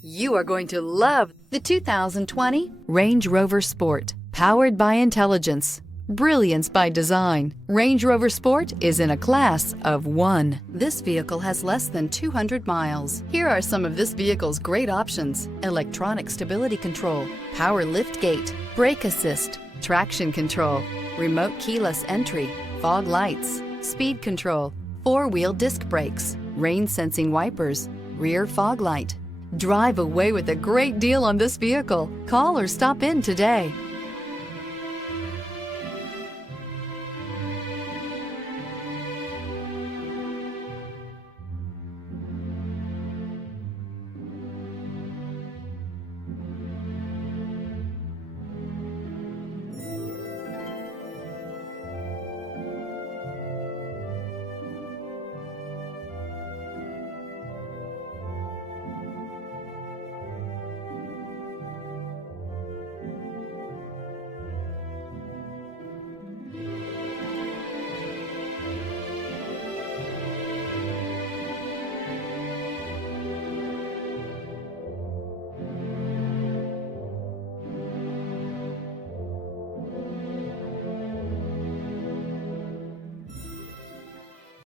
You are going to love the 2020 Range Rover Sport. Powered by intelligence, brilliance by design, Range Rover Sport is in a class of one. This vehicle has less than 200 miles. Here are some of this vehicle's great options: electronic stability control, power lift gate, brake assist, traction control, remote keyless entry, fog lights, speed control, four-wheel disc brakes, rain sensing wipers, rear fog light. Drive away with a great deal on this vehicle. Call or stop in today.